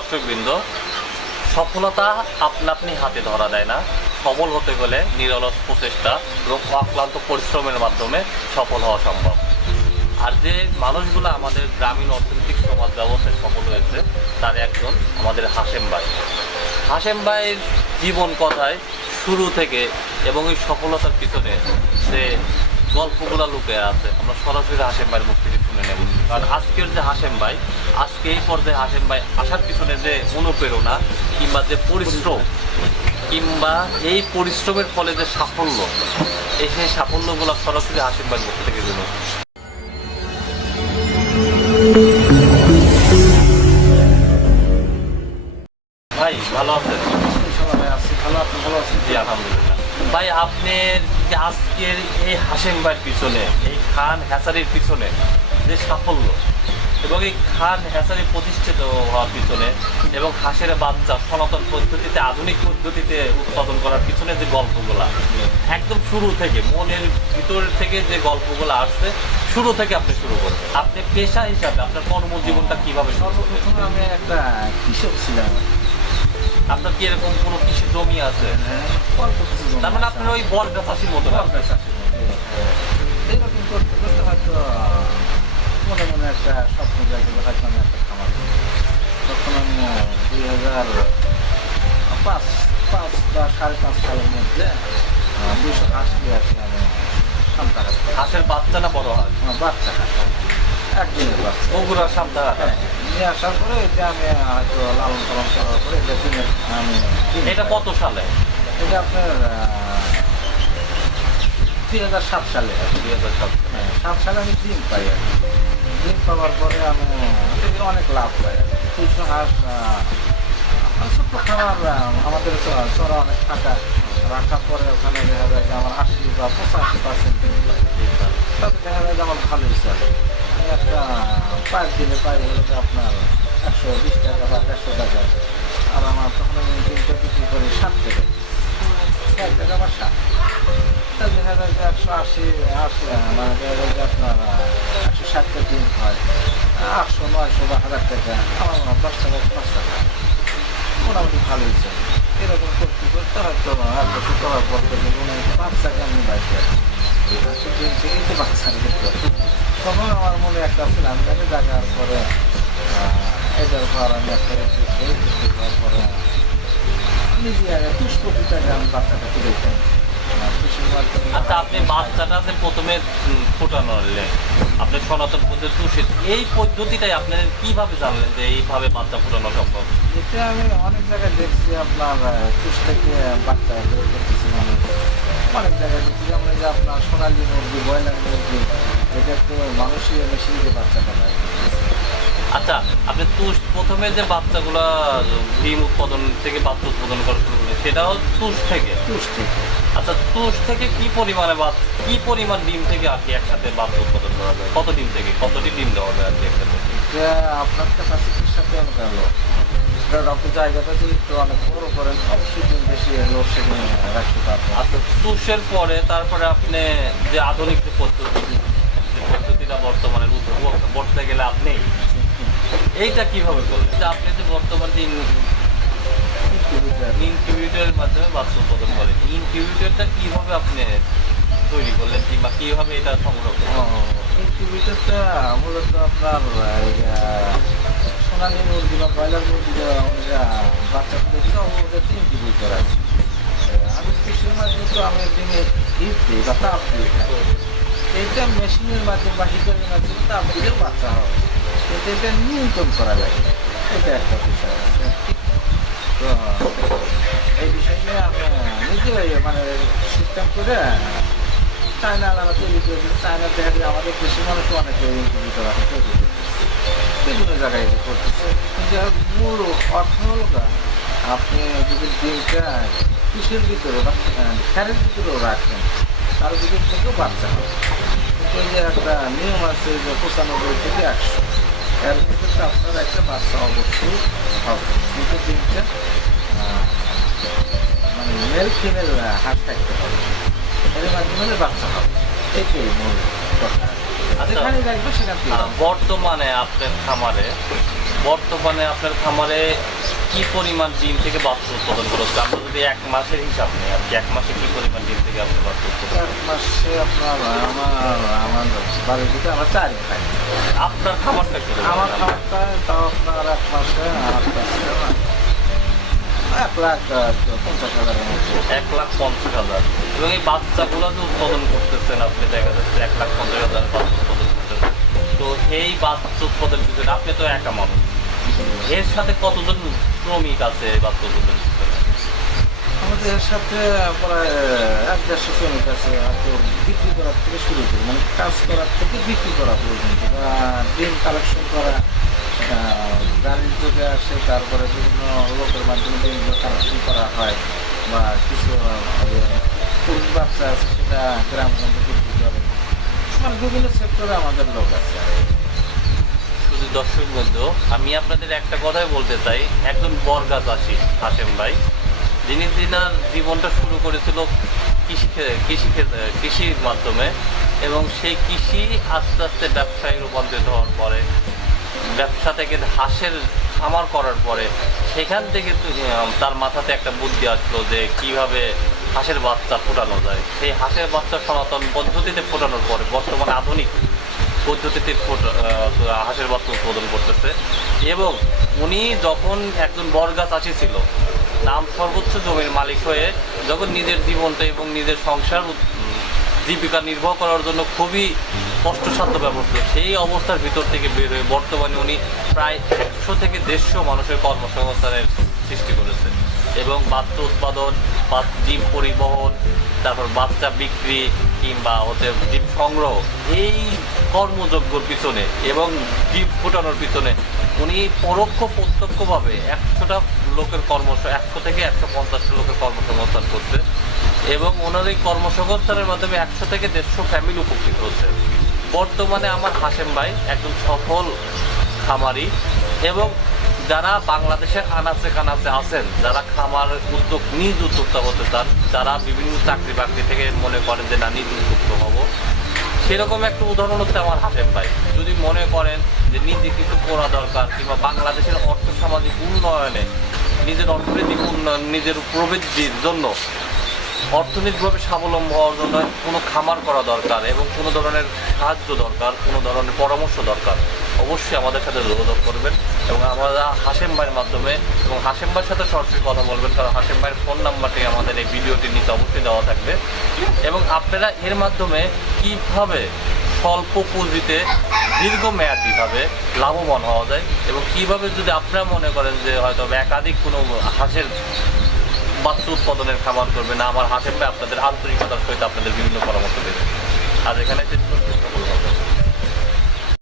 দর্শকবৃন্দ, সফলতা আপনা আপনি হাতে ধরা দেয় না। সফল হতে গেলে নিরলস প্রচেষ্টা এবং অক্লান্ত পরিশ্রমের মাধ্যমে সফল হওয়া সম্ভব। আর যে মানুষগুলো আমাদের গ্রামীণ অর্থনৈতিক সমাজ ব্যবস্থায় সফল হয়েছে তার একজন আমাদের হাশেম ভাই। হাশেম ভাইয়ের জীবন কথায় শুরু থেকে এবং এই সফলতার পিছনে যে গল্পগুলো লুকিয়ে আছে আমরা সরাসরি হাশেম ভাইয়ের মুখ থেকে শুনে নেব। কারণ আজকের যে হাশেম ভাই, আজকে এই পর্যায়ে হাশেম ভাই আসার পিছনে যে অনুপ্রেরণা কিংবা যে পরিশ্রম কিংবা এই পরিশ্রমের ফলে যে সাফল্য, সেই সাফল্যগুলো সরাসরি হাশেম ভাইয়ের মুখ থেকে শুনুন। ভাই ভালো আছেন? জি আলহামদুলিল্লাহ। ভাই আপনার যে আজকের এই হাশেম ভাইয়ের পিছনে, এই খান হ্যাচারির পিছনে যে সাফল্য এবং এই খান হ্যাচারি প্রতিষ্ঠিত হওয়ার পিছনে এবং হাঁসের বাচ্চা সনাতন পদ্ধতিতে আধুনিক পদ্ধতিতে উৎপাদন করার পিছনে যে গল্পগুলা একদম শুরু থেকে মনের ভিতর থেকে যে গল্পগুলো আসছে শুরু থেকে আপনি শুরু করবেন। আপনি পেশা হিসাবে আপনার কর্মজীবনটা কিভাবে? সর্বপ্রথমে আমি একটা কৃষক ছিলাম। আপনার কি এরকম কোনো কৃষি জমি আছে? তার মানে আপনার ওই বর্গা চাষির মতো এরকম করতে করতে হয়তো মনে মনে একটা স্বপ্ন জায়গা হয়তো আমি একটা খামার করি। তখন আমি 2005 বা 5.5 সালের মধ্যে 200 হাঁস নিয়ে আসি আমি সান্তাহাট। হাঁসের বাচ্চা না বড় হয়? বাচ্চা হাঁস একদিনের বাচ্চা বগুড়া সান্তাহাট নিয়ে আসার পরে এটা আমি হয়তো লালন পালন করার পরে এটা দিনের আমি। এটা কত সালে? এটা আপনার 2007 সালে। 7 সালে আমি ডিম পাই আর কি। ডিম পাওয়ার পরে আমি অনেক লাভ পাই। 200 হাঁস ছোট্ট খাবার আমাদের চড়া অনেক টাকা রাখার পরে ওখানে দেখা যায় যে আমার 80 বা 85% ডিম পাই। তাতে দেখা যায় যে আমার ভালোই চলে। আমি একটা পাইপ দিলে পাই হলো যে আপনার 120 টাকা বা 150 টাকা। আর আমার তখন আমি ডিমটা বিক্রি করি 7 টাকা। 1 টাকা বা 7। তা দেখা যায় যে 180 মানে দেখা যায় যে আপনার 160টা ডিম হয় 800, 900 বা 1000 টাকা। আমার 10 টাকা 5 টাকা মোটামুটি ভালোই চলে। এরকম করতে করতে হয়তো 1 বছর করার পর থেকে মনে হয় বাচ্চাকে আমি বাইকে ডিম থেকেই তো বাচ্চা তখন আমার মনে একটা প্ল্যান থাকে জাগার পরে এটার পর আমি একটা হওয়ার পরে নিজে আগে 30 কোটি টাকা আমি বাচ্চাটা তুলে দিতাম। আচ্ছা, আপনি বাচ্চাটাতে প্রথমে ফোটানো হলেন, আপনি সনাতন পদ্ধতি এই পদ্ধতিটাই আপনি কিভাবে জানলেন যে এইভাবে বাচ্চা ফোটানো সম্ভব? এটা আমি অনেক জায়গায় দেখছি আপনার তুষ থেকে বাচ্চা বের করতেছি। অনেক জায়গায় দেখছি আমরা যে আপনার সোনালী মুরগি, ব্রয়লার মুরগি, এটা তো মানুষই মেশিন দিয়ে বাচ্চাটা দেয়। আচ্ছা, আপনি তুষ প্রথমে যে বাচ্চাগুলা ডিম উৎপাদন থেকে বাচ্চা উৎপাদন করা শুরু করলেন সেটাও তুষ থেকে? তুষ থেকে। আচ্ছা, তুষ থেকে কি পরিমাণ ডিম থেকে আর কি একসাথে বাচ্চা উৎপাদন করা যায়? কত ডিম থেকে কতটি ডিম দেওয়া যায় আর কি একসাথে? এটা আপনার ক্যাপাসিটির সাথে আমি গেলো। আপনি জায়গাটা যদি একটু অনেক বড় করেন অবশ্যই ডিম বেশি লোডশেডিং রাখতে পারবেন। আচ্ছা, তুষের পরে তারপরে আপনি যে আধুনিক যে পদ্ধতিটা বর্তমানে বলতে গেলে আপনি এইটা কিভাবে করলেন? যে আপনি যে বর্তমান যে ইনকিউবেটরের মাধ্যমে বাচ্চা উৎপাদন করেন, ইনকিউবেটরটা কিভাবে আপনি তৈরি করলেন কিংবা কিভাবে এটা সংগ্রহ করলেন? ইনকিউবেটরটা মূলত আপনার সোনালী মুরগি বা ব্রয়লার মুরগি বাচ্চা তুলে দিলে ওদের ইনকিউবেটর আছে। আমি কৃষির মাধ্যমে তো আমি দিনে হিট দিই বা তাপ দিই। এইটা মেশিনের মাধ্যমে বা হিটারের মাধ্যমে তাপ দিলে বাচ্চা হবে, কিন্তু এটা নিয়ন্ত্রণ করা যায়। এটা একটা বিষয় আছে। তো এই বিষয় নিয়ে আমি নিজেরাই মানে সিস্টেম করে চায়না আলাদা তৈরি করে দিই। চায়নার দেখা যায় আমাদের কৃষি মানুষও অনেকে ইনকিউবেটর আছে তৈরি করতেছে, বিভিন্ন জায়গায় করতেছে। কিন্তু মূল অর্থ হলো আপনি যদি ডিমটা কৃষির ভিতরে বা ফ্যানের ভিতরেও রাখেন তার ভিতর থেকেও বাচ্চা হবে। কিন্তু এই যে একটা নিয়ম আছে যে 95 থেকে 100 এর ভিতরে আপনার একটা বাচ্চা অবশ্যই হবে। কিন্তু ডিমটা মানে মেল ফিমেল হাত থাকতে হবে, এর মাধ্যমে বাচ্চা হবে। এটাই মূল কথা। যেখানে রাখবে সেখান থেকে। বর্তমানে আপনার খামারে বর্তমানে আপনার খামারে কি পরিমাণ ডিম থেকে বাচ্চা উৎপাদন করছে? আমরা যদি 1 মাসের হিসাব নিই আর কি, 1 মাসে কি পরিমাণ ডিম থেকে আপনি বাচ্চা উৎপাদন এক মাসে আপনার আমার বাড়ির দিকে আমরা 4 খাই। আপনার খামারটা কি আমার খাবারটা তাও আপনার 1 মাসে আমার কাছে 1,50,000 মতো। 1,50,000 এবং এই বাচ্চাগুলো যে উৎপাদন করতেছেন আপনি, দেখা যাচ্ছে 1,50,000 বাচ্চা উৎপাদন করতেছেন। তো এই বাচ্চা উৎপাদন পিছনে আপনি তো একা মানুষ, এর সাথে কতজন শ্রমিক আছে এই বাচ্চা উৎপাদন পিছনে? আমাদের সাথে প্রায় 1-150 শ্রমিক আছে। তো বিক্রি করার থেকে শুরু করি, মানে কাজ করার থেকে বিক্রি করা পর্যন্ত, ডিম কালেকশন করা, গাড়ির যোগে আসে, তারপরে বিভিন্ন লোকের মাধ্যমে ডিমগুলো কালেকশন করা হয়, বা কিছু পুরুষ বাচ্চা আছে সেটা গ্রামগঞ্জে বিক্রি করে, মানে বিভিন্ন সেক্টরে আমাদের লোক আছে। শুধু দর্শক বন্ধু, আমি আপনাদের একটা কথাই বলতে চাই, একজন বর্গা চাষি হাশেম ভাই, যিনি তিনার জীবনটা শুরু করেছিল কৃষির মাধ্যমে, এবং সেই কৃষি আস্তে আস্তে ব্যবসায় রূপান্তরিত হওয়ার পরে, ব্যবসা থেকে হাঁসের খামার করার পরে, সেখান থেকে তার মাথাতে একটা বুদ্ধি আসলো যে কিভাবে হাঁসের বাচ্চা ফোটানো যায়। সেই হাঁসের বাচ্চা সনাতন পদ্ধতিতে ফোটানোর পরে বর্তমানে আধুনিক পদ্ধতিতে হাঁসের বাচ্চা উৎপাদন করতেছে। এবং উনি যখন একজন বর্গা চাষি ছিল, নাম সর্বোচ্চ জমির মালিক হয়ে যখন নিজের জীবনটা এবং নিজের সংসার জীবিকা নির্বাহ করার জন্য খুবই কষ্টসাধ্য ব্যাপার ছিল, সেই অবস্থার ভিতর থেকে বের হয়ে বর্তমানে উনি প্রায় 100 থেকে 150 মানুষের কর্মসংস্থানের সৃষ্টি করেছে। এবং বাচ্চা উৎপাদন, ডিম পরিবহন, তারপর বাচ্চা বিক্রি কিংবা ডিম সংগ্রহ, এই কর্মযজ্ঞর পিছনে এবং ডিম ফোটানোর পিছনে উনি প্রত্যক্ষভাবে 100টা লোকের 100 থেকে 150টা লোকের কর্মসংস্থান করছে। এবং ওনার এই কর্মসংস্থানের মাধ্যমে 100 থেকে 150 ফ্যামিলি উপকৃত হচ্ছে। বর্তমানে আমার হাশেম ভাই একজন সফল খামারি, এবং যারা বাংলাদেশের আনাচে কানাচে আছেন, যারা খামার নিজ উদ্যোক্তা হতে চান, যারা বিভিন্ন চাকরি বাকরি থেকে মনে করেন যে না নিজ উদ্যোক্তা হব, সেরকম একটা উদাহরণ হচ্ছে আমার হাশেম ভাই। যদি মনে করেন যে নিজে কিছু করা দরকার, কিংবা বাংলাদেশের অর্থ সামাজিক উন্নয়নে, নিজের অর্থনৈতিক উন্নয়ন, নিজের প্রবৃদ্ধির জন্য, অর্থনৈতিকভাবে স্বাবলম্বী হওয়ার জন্য কোনো খামার করা দরকার এবং কোনো ধরনের সাহায্য দরকার, কোনো ধরনের পরামর্শ দরকার, অবশ্যই আমাদের সাথে যোগাযোগ করবেন এবং আমরা হাশেম ভাইয়ের মাধ্যমে এবং হাশেম ভাইয়ের সাথে সরাসরি কথা বলবেন, কারণ হাশেম ভাইয়ের ফোন নাম্বারটি আমাদের এই ভিডিওটির নিচে অবশ্যই দেওয়া থাকবে। এবং আপনারা এর মাধ্যমে কীভাবে স্বল্প পুঁজিতে দীর্ঘমেয়াদীভাবে লাভবান হওয়া যায়, এবং কীভাবে যদি আপনারা মনে করেন যে হয়তো একাধিক কোনো হাঁসের বাচ্চা উৎপাদনের খামার করবে না, আমার হাশেম ভাই আপনাদের আন্তরিকতার সহিত আপনাদের বিভিন্ন পরামর্শ দেবে। আর এখানে শেষ করতে